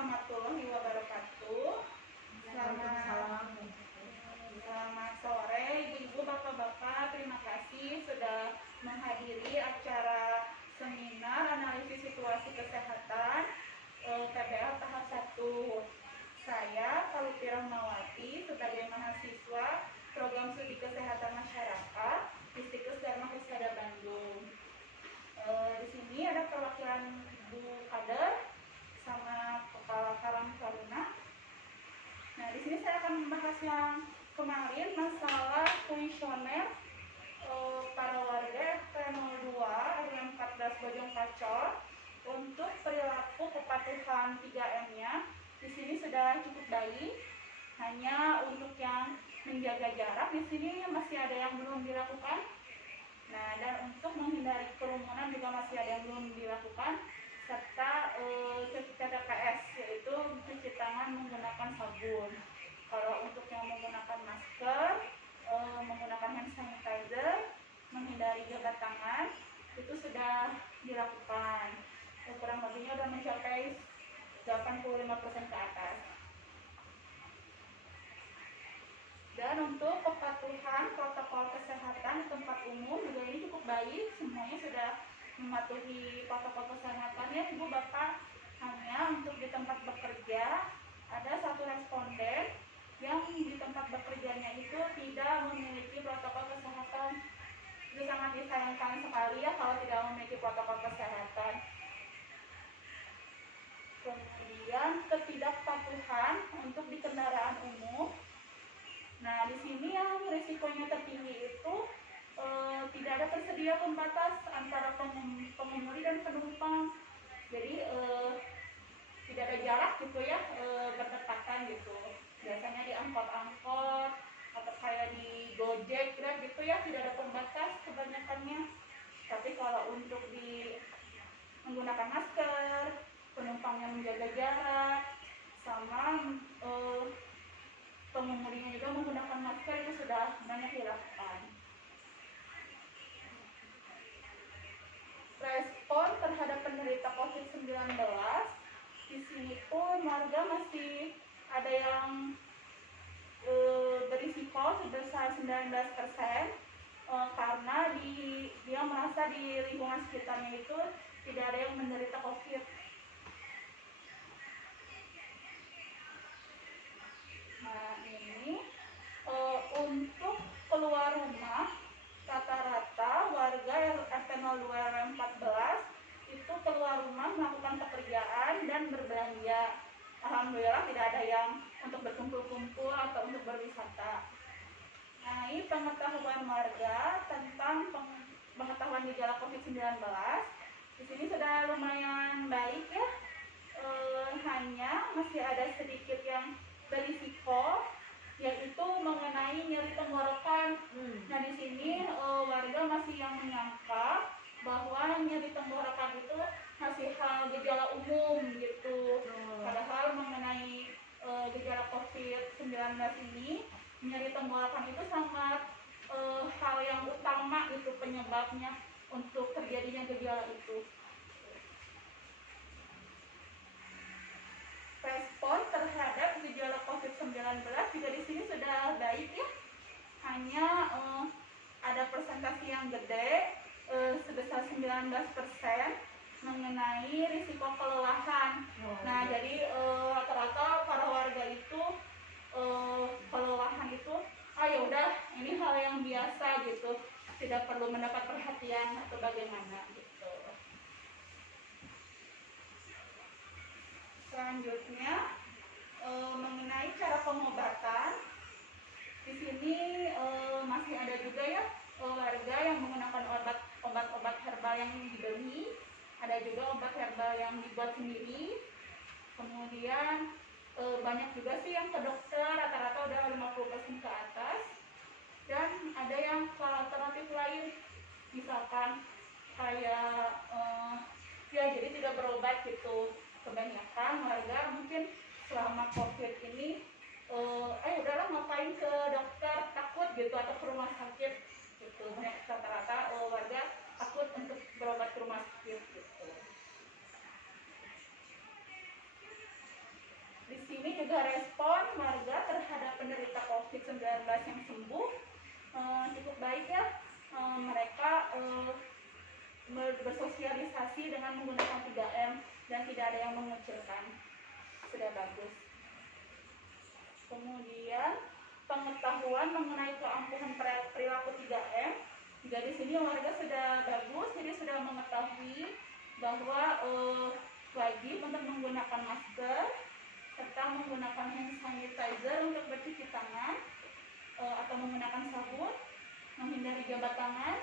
warahmatullahi wabarakatuh. Selamat sore Ibu-ibu, Bapak-bapak. Terima kasih sudah menghadiri acara seminar analisis situasi kesehatan PPL tahap 1. Saya Kalupi Rahmawati sebagai mahasiswa Program Studi Kesehatan Masyarakat Distikus Dharma Husada Bandung. Di sini ada perwakilan Ibu Kader sama Kepala Karang Taruna. Nah, di sini saya akan membahas yang kemarin masalah kuesioner para warga RT 02 RW 14 Bojong Kacor untuk perilaku kepatuhan 3M-nya. Di sini sudah cukup baik. Hanya untuk yang menjaga jarak di sini masih ada yang belum dilakukan. Nah, dan untuk menghindari kerumunan juga masih ada yang belum dilakukan, serta cuci TPS, yaitu cuci tangan menggunakan sabun. Kalau untuk yang menggunakan masker, menggunakan hand sanitizer, menghindari jabat tangan, itu sudah dilakukan. Kurang lebihnya sudah mencapai 85% ke atas. Dan untuk kepatuhan protokol kesehatan tempat umum juga ini cukup baik, semuanya sudah mematuhi protokol kesehatannya Ibu Bapak. Hanya untuk di tempat bekerja ada satu responden yang di tempat bekerjanya itu tidak memiliki protokol kesehatan. Itu sangat disayangkan sekali ya kalau tidak memiliki protokol kesehatan. Kemudian ketidakpatuhan untuk di kendaraan umum. Nah, di sini yang risikonya tertinggi itu tidak ada tersedia pembatas antara pengemudi dan penumpang. Jadi tidak ada jarak gitu ya, berdekatan gitu. Biasanya di angkot-angkot atau kayak di Gojek, Grab gitu ya, tidak ada pembatas kebanyakannya. Tapi kalau untuk di menggunakan masker, penumpangnya menjaga jarak, sama pengemudinya juga menggunakan masker, itu sudah banyak dilakukan. Respon terhadap penderita COVID-19, di sini pun warga masih ada yang berisiko sebesar 19%, karena dia merasa di lingkungan sekitarnya itu tidak ada yang menderita COVID. Nah, ini untuk keluar rumah, rata-rata warga RT 02 RW 14 itu keluar rumah melakukan pekerjaan dan berbelanja. Alhamdulillah tidak ada yang untuk berkumpul-kumpul atau untuk berwisata. Nah, ini pengetahuan warga tentang pengetahuan gejala COVID-19. Di sini sudah lumayan baik ya. Hanya masih ada sedikit yang berisiko, yaitu mengenai nyeri tenggorokan. Nah, di sini warga masih yang menyangka bahwa nyeri tenggorokan itu masih hal gejala umum gitu. Padahal mengenai gejala COVID-19 ini, nyeri tenggorokan itu sangat hal yang utama itu penyebabnya untuk terjadinya gejala itu. Respon terhadap gejala COVID-19 juga di sini sudah baik ya. Hanya ada persentase yang gede sebesar 19% mengenai risiko kelelahan. Nah, jadi rata-rata para warga itu kelelahan itu ya udah ini hal yang biasa gitu, tidak perlu mendapat perhatian atau bagaimana gitu. Selanjutnya mengenai cara pengobatan, di sini masih ada juga ya warga yang menggunakan obat-obat herbal yang dibeli, ada juga obat herbal yang dibuat sendiri. Kemudian banyak juga sih yang ke dokter, rata-rata udah 50% ke atas. Dan ada yang alternatif lain, misalkan kayak ya jadi tidak berobat gitu. Kebanyakan warga mungkin selama COVID ini udahlah ngapain ke dokter, takut gitu, atau ke rumah sakit gitu. Rata-rata warga takut untuk berobat ke rumah sakit gitu. COVID-19 yang sembuh, cukup baik ya. Mereka bersosialisasi dengan menggunakan 3M dan tidak ada yang mengucilkan. Sudah bagus. Kemudian pengetahuan mengenai keampuhan perilaku 3M. Jadi sini warga sudah bagus, jadi sudah mengetahui bahwa wajib untuk menggunakan masker serta menggunakan hand sanitizer untuk bercuci tangan atau menggunakan sabun, menghindari jabat tangan,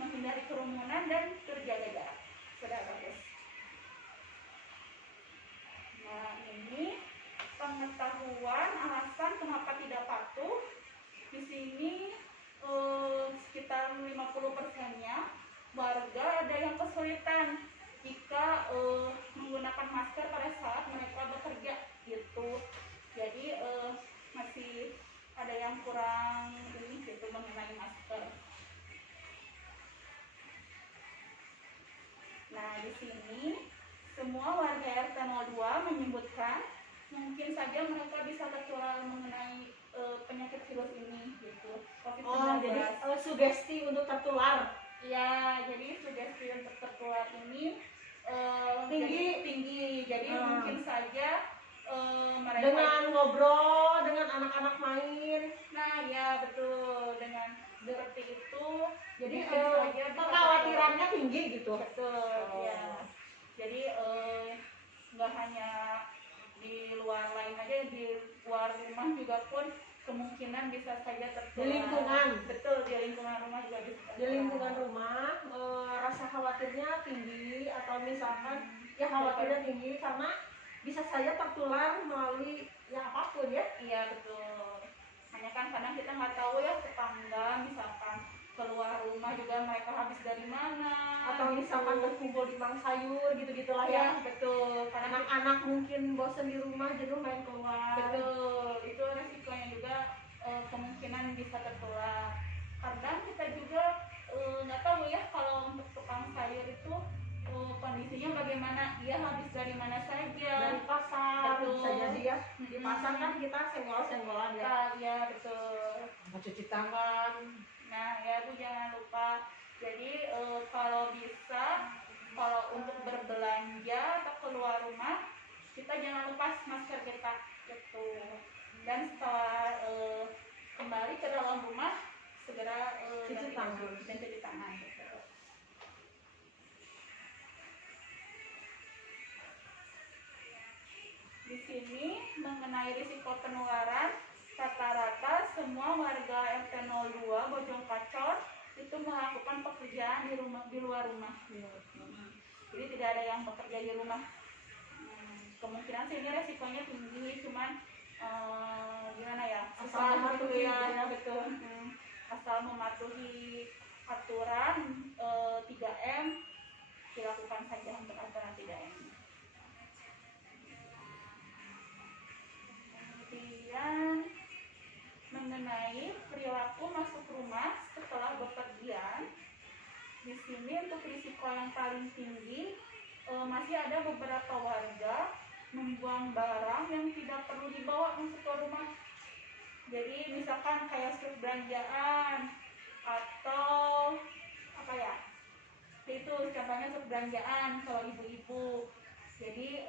menghindari kerumunan dan terjaga jarak. Sudah bagus. Nah, ini pengetahuan alasan kenapa tidak patuh. Di sini sekitar 50%-nya warga ada yang kesulitan jika menggunakan masker pada saat mereka bekerja gitu. Jadi masih ada yang kurang ini gitu mengenai masker. Nah, di sini semua warga RT 02 menyebutkan mungkin saja mereka bisa tertular mengenai penyakit virus ini gitu. COVID-19. Jadi sugesti untuk tertular. Ya, jadi sugesti untuk tertular ini tinggi. Jadi mungkin saja mereka dengan ngobrol dengan anak-anak main. Nah, ya betul, dengan seperti itu. Jadi saja kekhawatirannya tinggi gitu. Betul, ya. Jadi nggak hanya di luar lain aja, di luar rumah juga pun kemungkinan bisa saja tertular. Di lingkungan. Betul, di lingkungan rumah juga bisa tertular. Di lingkungan rumah rasa khawatirnya tinggi atau misalkan ya khawatirnya tinggi karena bisa saja tertular melalui ya apapun ya. Iya betul. Hanya kan kadang kita nggak tahu ya tetangga misalkan keluar rumah juga mereka habis dari mana atau misalkan gitu. berkumpul di mang sayur gitu-gitulah Ya ya. betul. Karena Anak-anak mungkin bosan di rumah jadi main keluar. betul. Itu resikonya juga kemungkinan bisa tertular. Kadang kita juga nggak tahu ya kalau untuk tukang sayur itu kondisinya bagaimana, dia habis dari mana saja. Dari pasar, betul. bisa jadi ya. Di pasar kan kita senggol-senggolan ya. Ya betul. Mencuci tangan. Nah ya Bu, jangan lupa. Jadi kalau bisa, kalau untuk berbelanja atau keluar rumah, kita jangan lepas masker kita gitu. Dan setelah kembali ke dalam rumah, segera cuci tangan dan cuci tangan gitu. Di sini mengenai risiko penularan, rata-rata semua warga RT 02 Bojong Kacor itu melakukan pekerjaan di luar rumah. Jadi tidak ada yang bekerja di rumah. Kemungkinan sih ini resikonya tinggi, cuman gimana ya? Asal mematuhi ya betul. Asal mematuhi aturan 3M, dilakukan saja untuk aturan 3M. Kemudian mengenai perilaku masuk rumah setelah bepergian, di sini untuk risiko yang paling tinggi masih ada beberapa warga membuang barang yang tidak perlu dibawa masuk ke rumah. Jadi misalkan kayak struk belanjaan atau apa ya, itu contohnya struk belanjaan kalau ibu-ibu. Jadi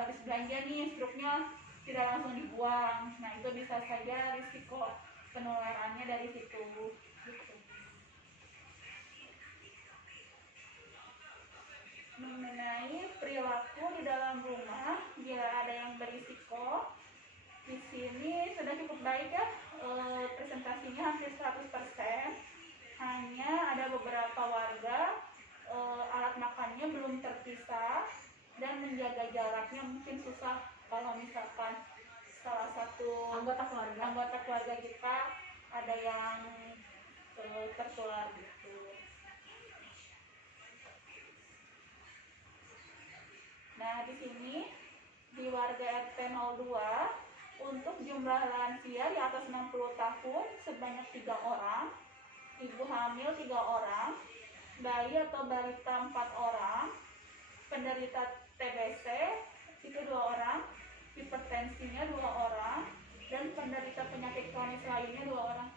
habis belanja nih struknya tidak langsung dibuang. Nah itu bisa saja risiko penularannya dari situ gitu. Mengenai perilaku di dalam rumah bila ada yang berisiko, di sini sudah cukup baik ya, presentasinya hampir 100%. Hanya ada beberapa warga alat makannya belum terpisah dan menjaga jaraknya mungkin susah. Kalau misalkan salah satu anggota keluarga kita ada yang tertular gitu. Nah di sini di warga RT 02 untuk jumlah lansia di atas 60 tahun sebanyak 3 orang, ibu hamil 3 orang, bayi atau balita 4 orang, penderita TBC itu 2 orang, hipertensinya 2 orang, dan penderita penyakit kronis lainnya 2 orang.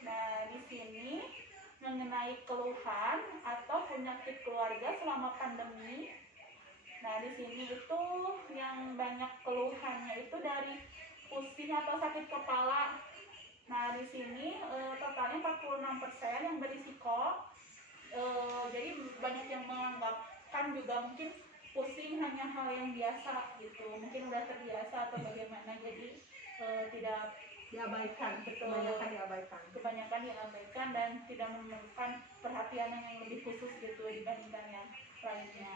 Nah, di sini mengenai keluhan atau penyakit keluarga selama pandemi. Nah, di sini itu yang banyak keluhannya itu dari pusing atau sakit kepala. Nah, di sini totalnya 46% yang berisiko. Jadi banyak yang menganggapkan juga mungkin pusing hanya hal yang biasa gitu, mungkin udah terbiasa atau bagaimana, jadi tidak Diabaikan, betul, kebanyakan diabaikan dan tidak memerlukan perhatian yang lebih khusus gitu dibandingkan yang lainnya.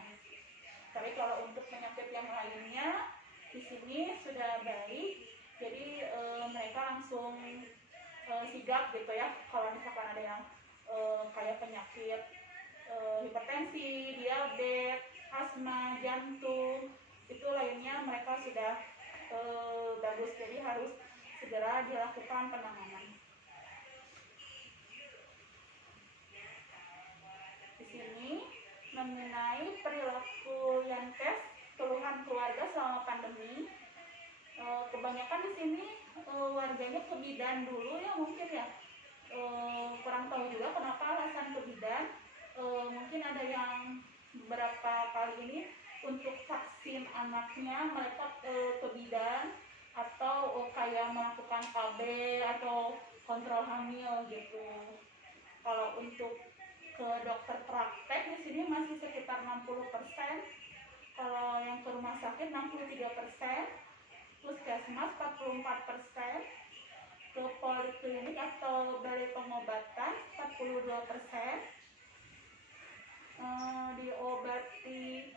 Tapi kalau untuk penyakit yang lainnya di sini sudah baik, jadi mereka langsung sigap gitu ya. Kalau misalkan ada yang kayak penyakit hipertensi, diabetes, asma, jantung, itu lainnya mereka sudah bagus, jadi harus segera dilakukan penanganan. Di sini mengenai perilaku Yankes, keluhan keluarga selama pandemi. Kebanyakan di sini warganya ke bidan dulu ya mungkin ya. Kurang tahu juga kenapa alasan ke bidan. Mungkin ada yang beberapa kali ini untuk vaksin anaknya mereka ke bidan atau kayak melakukan KB atau kontrol hamil gitu. Kalau untuk ke dokter praktek di sini masih sekitar 60%. Kalau yang ke rumah sakit 63%, puskesmas 44%, ke poliklinik atau balai pengobatan 42%, diobati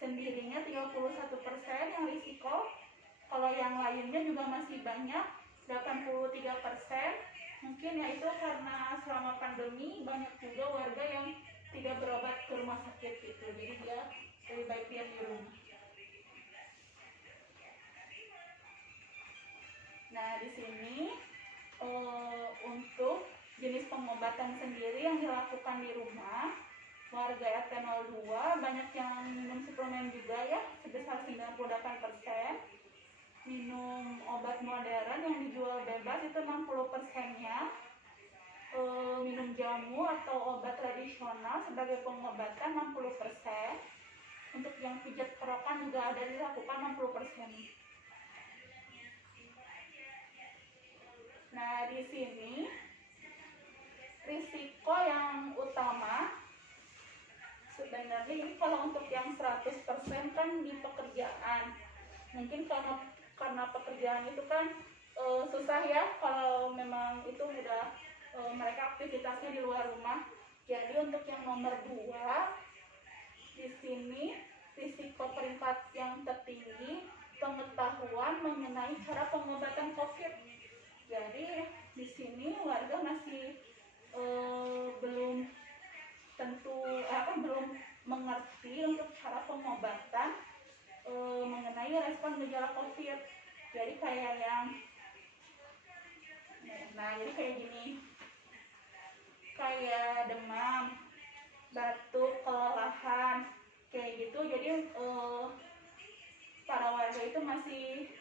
sendirinya 31% yang risiko. Kalau yang lainnya juga masih banyak, 83%. Mungkin ya itu karena selama pandemi banyak juga warga yang tidak berobat ke rumah sakit gitu, jadi dia lebih baik diam di rumah. Nah, di sini untuk jenis pengobatan sendiri yang dilakukan di rumah, warga RT 02 banyak yang minum suplemen juga ya, sebesar 98%. Minum obat modern yang dijual bebas itu 60%-nya. Minum jamu atau obat tradisional sebagai pengobatan 60%. Untuk yang pijat kerokan juga ada dilakukan 60%. Nah, di sini risiko yang utama sebenarnya ini kalau untuk yang 100% kan di pekerjaan. Mungkin karena pekerjaan itu kan susah ya kalau memang itu udah mereka aktivitasnya di luar rumah. Jadi untuk yang nomor 2 di sini risiko peringkat yang tertinggi pengetahuan mengenai cara pengobatan COVID. Jadi di sini warga masih belum mengerti untuk cara pengobatan mengenai respon gejala COVID. Jadi kayak kayak gini, kayak demam, batuk, kelelahan, kayak gitu. Jadi para warga itu masih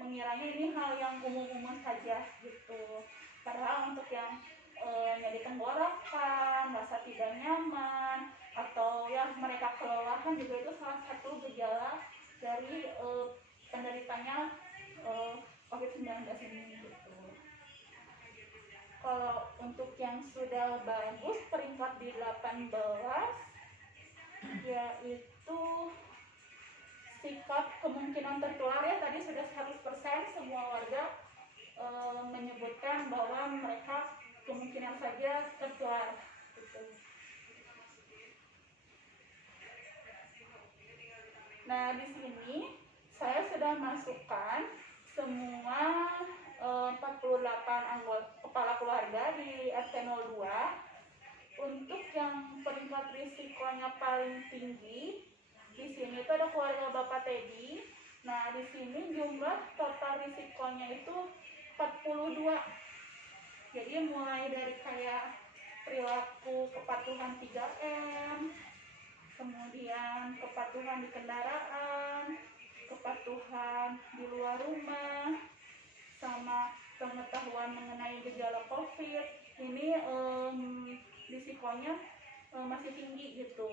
mengiranya ini hal yang umum-umum saja gitu. Padahal untuk yang nyeri tenggorokan, rasa tidak nyaman, atau ya mereka kelelahan juga itu salah satu gejala dari penderitanya COVID-19 ini gitu. Kalau untuk yang sudah bagus peringkat di 18 yaitu sikap kemungkinan tertular ya, tadi sudah 100% semua warga menyebutkan bahwa mereka kemungkinan saja tertular gitu. Nah, di sini saya sudah masukkan semua 48 anggota kepala keluarga di RT 02. Untuk yang peringkat risikonya paling tinggi di sini itu ada keluarga Bapak Teddy. Nah, di sini jumlah total risikonya itu 42. Jadi mulai dari kayak perilaku kepatuhan 3M, kemudian kepatuhan di kendaraan, kepatuhan di luar rumah, sama pengetahuan mengenai gejala COVID. Ini risikonya masih tinggi gitu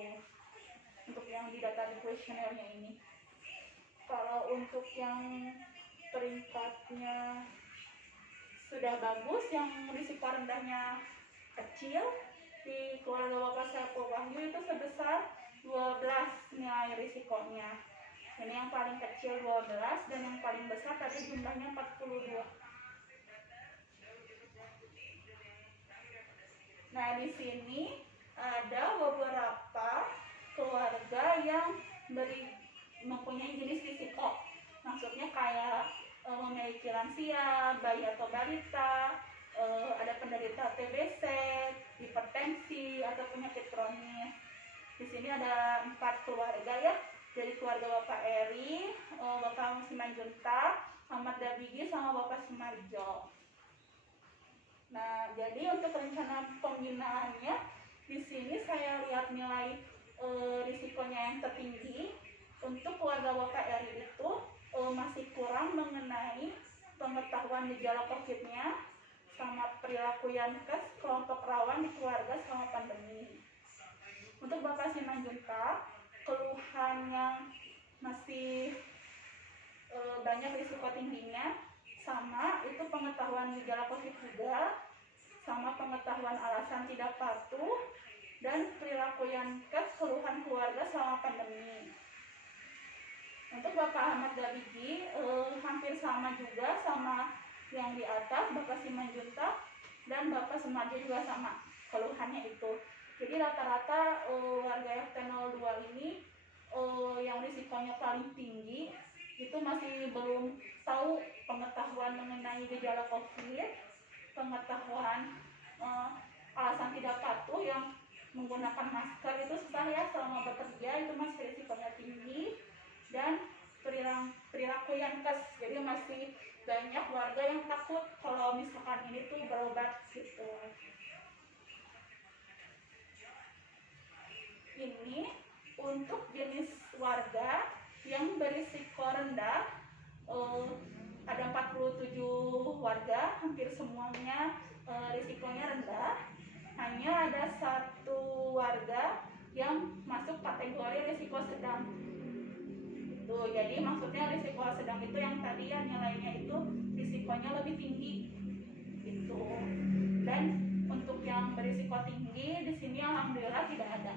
untuk yang didata di kuesionernya ini. Kalau untuk yang peringkatnya sudah bagus, yang risiko rendahnya kecil, di keluarga Bapak Saiful Wahyu itu sebesar 12 nilai risikonya. Ini yang paling kecil 12 dan yang paling besar tadi jumlahnya 42. Nah, di sini ada beberapa keluarga yang mempunyai jenis risiko. Maksudnya kayak memiliki lansia, bayi atau balita, ada penderita TBC, hipertensi atau penyakit kronis. Di sini ada 4 keluarga ya. Dari keluarga Bapak Eri, Bapak Simanjuntak, Ahmad Dabigi, sama Bapak Sumarjo. Nah, jadi untuk rencana pembinaannya di sini saya lihat nilai risikonya yang tertinggi untuk keluarga Bapak Eri itu masih kurang mengenai pengetahuan gejala COVID-nya sama perilaku Yankes kelompok rawan di keluarga selama pandemi. Untuk Bapak Simanjuntak, keluhan yang masih banyak risiko tingginya sama itu pengetahuan gejala COVID juga, sama pengetahuan alasan tidak patuh, dan perilaku Yankes keluhan keluarga selama pandemi. Untuk Bapak Ahmad Dabigi hampir sama juga sama yang di atas, Bapak Simanjuntak dan Bapak Sumarjo juga sama keluhannya itu. Jadi rata-rata warga RT 02 ini yang risikonya paling tinggi itu masih belum tahu pengetahuan mengenai gejala COVID, pengetahuan alasan tidak patuh yang menggunakan masker itu susah ya selama bekerja, itu masih risikonya tinggi, dan perilaku Yankes. Jadi masih banyak warga yang takut kalau misalkan ini tuh berobat gitu. Ini untuk jenis warga yang berisiko rendah, ada 47 warga, hampir semuanya risikonya rendah. Hanya ada 1 warga yang masuk kategori risiko sedang. Tuh, jadi maksudnya risiko sedang itu yang tadi ya nilainya itu risikonya lebih tinggi gitu. Dan untuk yang berisiko tinggi di sini alhamdulillah tidak ada.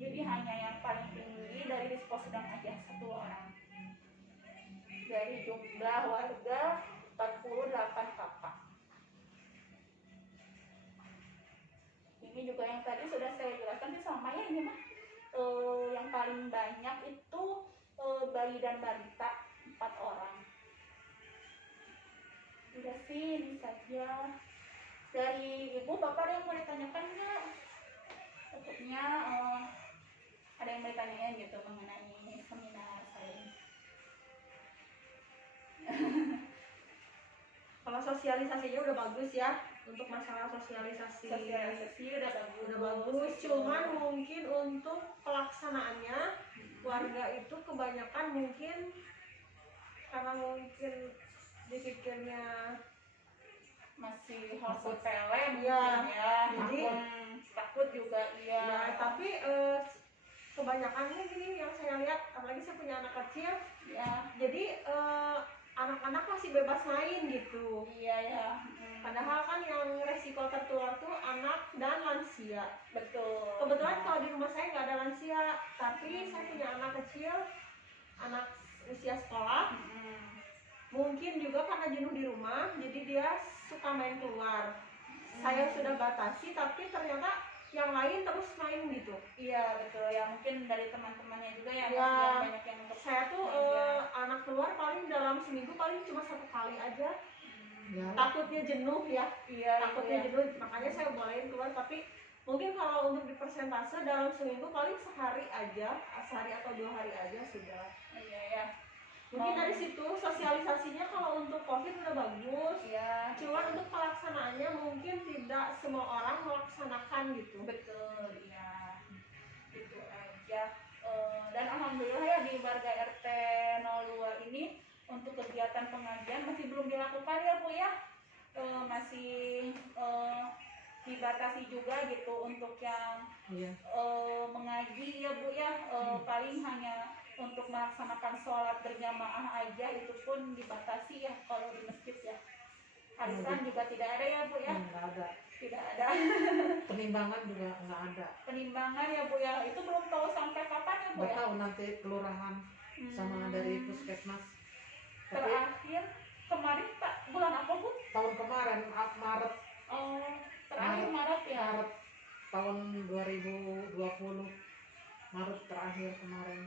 Jadi hanya yang paling tinggi dari risiko sedang aja 1 orang. Dari jumlah warga 48 kakak. Ini juga yang tadi sudah saya jelaskan sih sama ya, ini mah yang paling banyak itu bayi dan balita 4 orang. Udah sih, ini saja. Dari ibu bapak ada yang mau ditanyakan nggak? Takutnya ada yang mau ditanyain gitu mengenai seminar saya ini. Kalau sosialisasinya udah bagus ya, untuk masalah sosialisasi udah bagus. Udah bagus, cuman mungkin untuk pelaksanaannya warga itu kebanyakan mungkin karena mungkin dipikirnya masih hal sepele ya, jadi takut juga iya. Ya, tapi kebanyakannya gini yang saya lihat, apalagi saya punya anak kecil ya, jadi anak-anak masih bebas main gitu. Iya ya. Padahal kan yang resiko tertular tuh anak dan lansia. Betul. Kebetulan kalau di rumah saya nggak ada lansia, tapi saya punya anak kecil, anak usia sekolah. Mungkin juga karena jenuh di rumah, jadi dia suka main keluar. Saya sudah batasi, tapi ternyata yang lain terus main gitu. Iya betul ya, mungkin dari teman-temannya juga ya, Ya, banyak yang untuk saya tuh anak keluar paling dalam seminggu paling cuma 1 kali aja. Ya. Takutnya jenuh ya. Iya, takutnya iya. jenuh, makanya saya bolehin keluar. Tapi mungkin kalau untuk dipersentase dalam seminggu paling sehari atau 2 hari aja sudah. Iya ya. Mungkin dari situ sosialisasinya kalau untuk COVID udah bagus. Iya. Cuman untuk pelaksanaannya mungkin tidak semua orang melaksanakan gitu. Betul ya. Itu aja. Dan alhamdulillah ya di warga RT 02 untuk kegiatan pengajian masih belum dilakukan ya Bu ya. Masih dibatasi juga gitu untuk yang Iya. mengaji ya Bu ya. Paling hanya untuk melaksanakan sholat berjamaah aja, itu pun dibatasi ya kalau di masjid ya. Arisan juga tidak ada ya Bu ya. Nggak ada. Tidak ada. Penimbangan juga nggak ada. Penimbangan ya Bu ya, itu belum tahu sampai kapan ya Bu Nggak ya. tahu nanti kelurahan sama dari puskesmas. Tapi Terakhir kemarin Pak bulan apa Bu? tahun kemarin Maret Oh, terakhir Maret ya. Maret tahun 2020 Maret terakhir kemarin.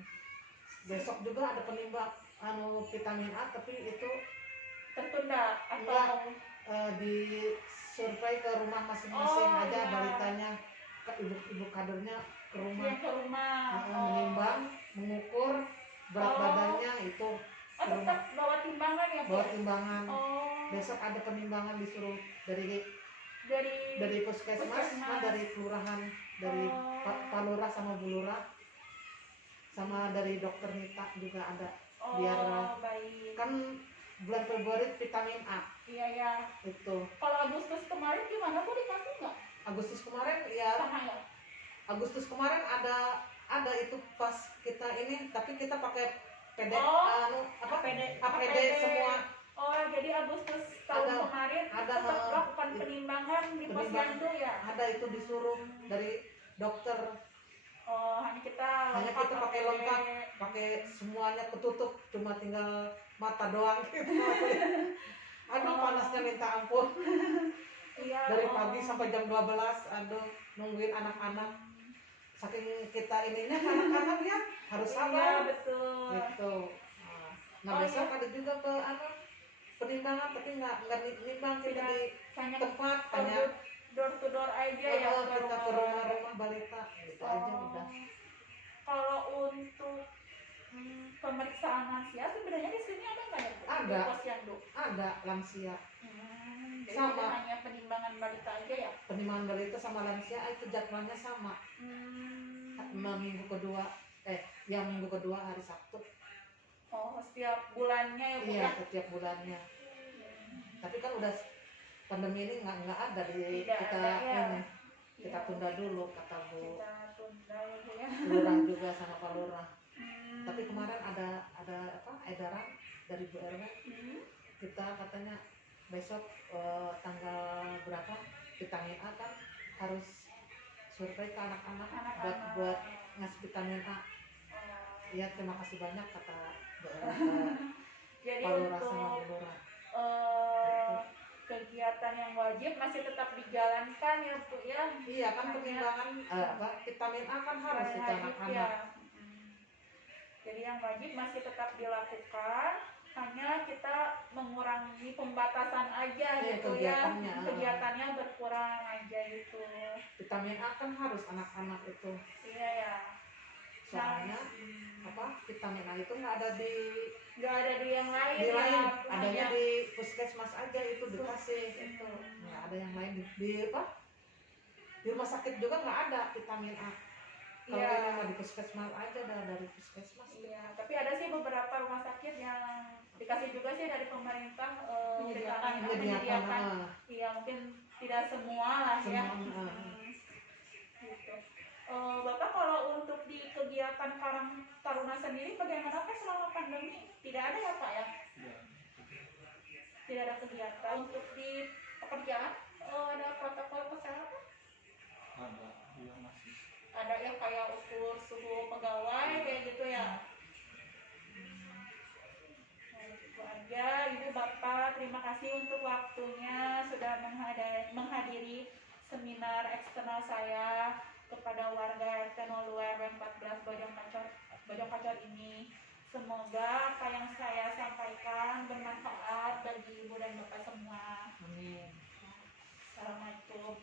Besok juga ada penimbang vitamin A, tapi itu Tertunda enggak, atau di survei ke rumah masing-masing Oh, aja, iya. balitanya ke ibu kadernya ke rumah. yang ke rumah. Menimbang, mengukur berat Oh. badannya itu Oh, tetap bawa timbangan ya Bu? bawa timbangan. Oh, Besok ada penimbangan disuruh dari dari puskesmas, dari kelurahan, dari Pak Lurah sama Bu Lurah, sama dari dokter Nita juga ada. Oh, Biar baik. kan bulan Februari vitamin A Iya ya. itu. Kalau Agustus kemarin gimana Bu, dikasih nggak? Agustus kemarin ya, Sama ya? Agustus kemarin ada itu pas kita ini, tapi kita pakai PD, APD semua. Oh, jadi Agustus tahun Ada- kemarin ada, tetap melakukan penimbangan di posyandu ya? Ada itu disuruh dari dokter. Oh, hanya kita Pakai lengkap, pakai semuanya ketutup, cuma tinggal mata doang gitu. Aduh, panasnya minta ampun. Iya. Dari pagi sampai jam 12, aduh, nungguin anak-anak. Saking kita ininya anak-anak ya harus Iya, sabar betul. gitu. Nah, besok ada juga penimbangan, tapi nggak nimbang kita Tidak, di hanya tempat, hanya door to door aja ya. kita ke rumah-rumah balita gitu aja udah. Kalau untuk pemeriksaan lansia sebenarnya di sini ada nggak ya Bu? Ada. Di posyandu. Ada lansia, Jadi Sama. tidak hanya penimbangan balita aja ya? penimbangan balita sama lansia itu jadwalnya sama. Minggu kedua, yang minggu kedua hari Sabtu. Oh, setiap bulannya ya Bu Iya, ya? setiap bulannya. Tapi kan udah pandemi ini nggak ada di Tidak kita ada, ya. ini. Kita Iya. tunda dulu kata Bu Kita tunda ya Bu ya. Lurah juga sama Pak Lurah. Hmm. Tapi kemarin ada edaran dari Bu RW, Hmm. kita katanya besok tanggal berapa vitamin A kan harus survei ke anak-anak buat ngasih vitamin A. Iya, terima kasih banyak kata Bu RW Jadi Pak Lurah sama untuk Bu Lurah. kegiatan yang wajib masih tetap dijalankan ya Bu ya? Iya kan penimbangan vitamin A kan harus itu Wajib anak-anak. ya. Jadi yang wajib masih tetap dilakukan, hanya kita mengurangi pembatasan aja Iya, gitu ya. kegiatannya. Kegiatannya berkurang aja gitu. Vitamin A kan harus anak-anak itu. Iya ya. Soalnya vitamin A itu nggak ada Nggak ada di yang lain di ya. lain, adanya Hanya- di puskesmas aja itu dikasih itu. Nggak ada yang lain di rumah sakit juga nggak ada vitamin A. Kalau Iya. ini mah di puskesmas aja dari puskesmas. Iya, tapi ada sih beberapa rumah sakit yang dikasih juga sih dari pemerintah Menyediakan, menyediakan. Iya, mungkin tidak semua lah ya. Semua, Gitu. Bapak kalau untuk di kegiatan Karang Taruna sendiri bagaimana Pak selama pandemi? Tidak ada ya Pak ya? Tidak ada kegiatan untuk di pekerjaan? Ada protokol kesehatan? Ada yang masih Ada yang kayak ukur suhu pegawai kayak gitu ya? Nah, itu aja Ibu Bapak, terima kasih untuk waktunya sudah menghadiri seminar eksternal saya kepada warga RT 02 RW 14 Bojong Kacor ini. Semoga apa yang saya sampaikan bermanfaat bagi Ibu dan Bapak semua. Amin. Assalamualaikum.